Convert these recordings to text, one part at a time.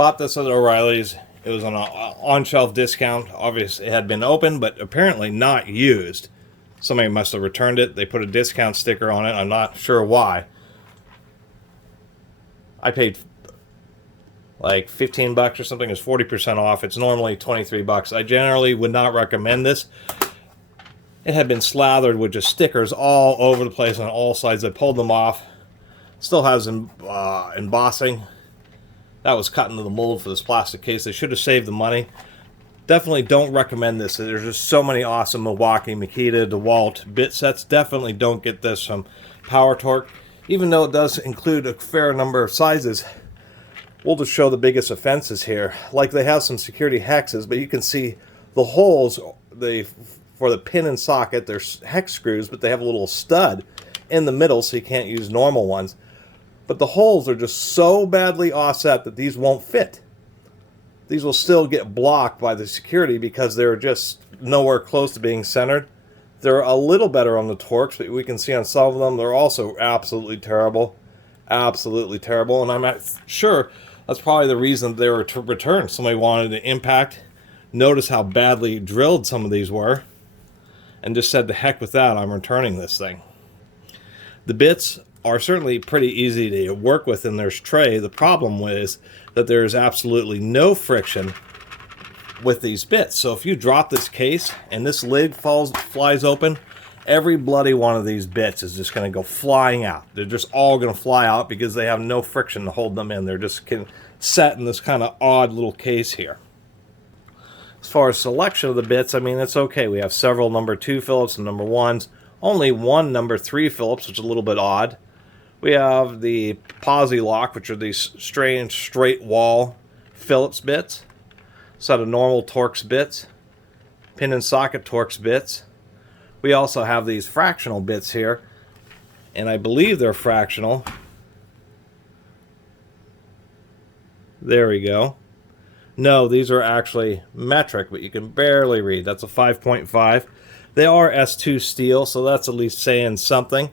Bought this at O'Reilly's. It was on an on-shelf discount. Obviously, it had been opened, but apparently not used. Somebody must have returned it. They put a discount sticker on it. I'm not sure why. I paid like 15 bucks or something. It's 40% off. It's normally 23 bucks. I generally would not recommend this. It had been slathered with just stickers all over the place on all sides. I pulled them off. Still has embossing. That was cut into the mold for this plastic case. They should have saved the money. Definitely don't recommend this. There's just so many awesome Milwaukee, Makita, DeWalt bit sets. Definitely don't get this from Power Torque. Even though it does include a fair number of sizes, we'll just show the biggest offenses here. Like, they have some security hexes, but you can see the holes for the pin and socket. They're hex screws, but they have a little stud in the middle, so you can't use normal ones. But the holes are just so badly offset that these won't fit. These will still get blocked by the security because they're just nowhere close to being centered. They're a little better on the Torques, but we can see on some of them they're also absolutely terrible. Absolutely terrible. And I'm sure that's probably the reason they were returned. Somebody wanted to impact, notice how badly drilled some of these were, and just said, the heck with that, I'm returning this thing. The bits are certainly pretty easy to work with in their tray. The problem is that there's absolutely no friction with these bits. So if you drop this case and this lid flies open, every bloody one of these bits is just going to go flying out. They're just all going to fly out because they have no friction to hold them in. They're just set in this kind of odd little case here. As far as selection of the bits, I mean, it's okay. We have several number 2 Phillips and number 1s. Only one number 3 Phillips, which is a little bit odd. We have the Posi lock, which are these strange straight wall Phillips bits. Set of normal Torx bits. Pin and socket Torx bits. We also have these fractional bits here, and I believe they're fractional. There we go. No, these are actually metric, but you can barely read. That's a 5.5. They are S2 steel, so that's at least saying something.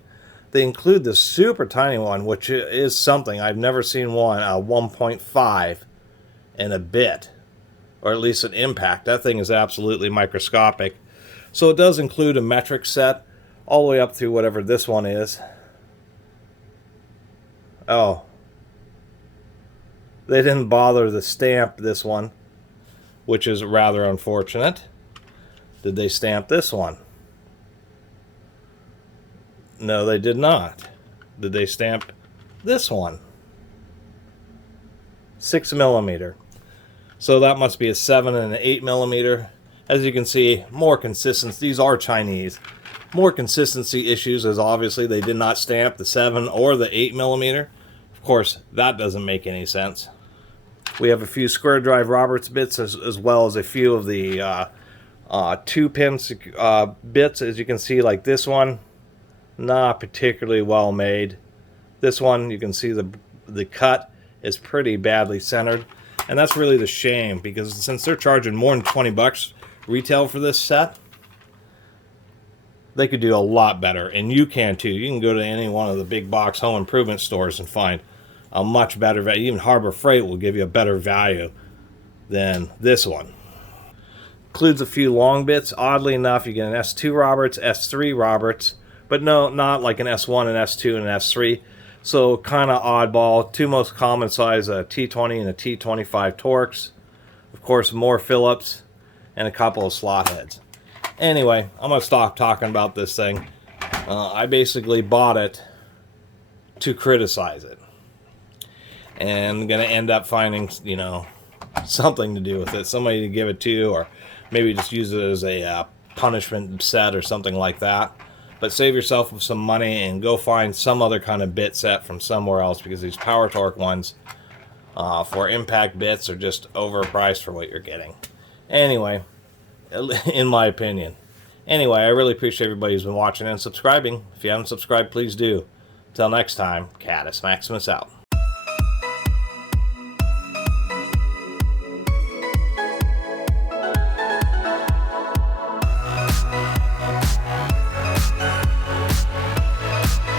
They include this super tiny one, which is something. I've never seen one, a 1.5 in a bit, or at least an impact. That thing is absolutely microscopic. So it does include a metric set, all the way up through whatever this one is. Oh. They didn't bother to stamp this one, which is rather unfortunate. Did they stamp this one? No, they did not. Did they stamp this one? 6 millimeter. So that must be a 7 and an 8 millimeter. As you can see, more consistency. These are Chinese. More consistency issues, as obviously they did not stamp the 7 or the 8 millimeter. Of course, that doesn't make any sense. We have a few square drive Roberts bits as well as a few of the 2-pin bits. As you can see, like this one, not particularly well made. This one, you can see the cut is pretty badly centered, and that's really the shame, because since they're charging more than 20 bucks retail for this set, they could do a lot better, and you can too. You can go to any one of the big box home improvement stores and find a much better value. Even Harbor Freight will give you a better value than this one. Includes a few long bits. Oddly enough, you get an S2 Roberts, S3 Roberts, but no, not like an S1 and S2 and an S3. So kind of oddball. Two most common size, a T20 and a T25 Torx. Of course, more Phillips and a couple of slot heads. Anyway, I'm going to stop talking about this thing. I basically bought it to criticize it. And I'm going to end up finding, you know, something to do with it. Somebody to give it to, or maybe just use it as a punishment set or something like that. But save yourself some money and go find some other kind of bit set from somewhere else, because these Power Torque ones for impact bits are just overpriced for what you're getting. Anyway, in my opinion. Anyway, I really appreciate everybody who's been watching and subscribing. If you haven't subscribed, please do. Until next time, Catus Maximus out.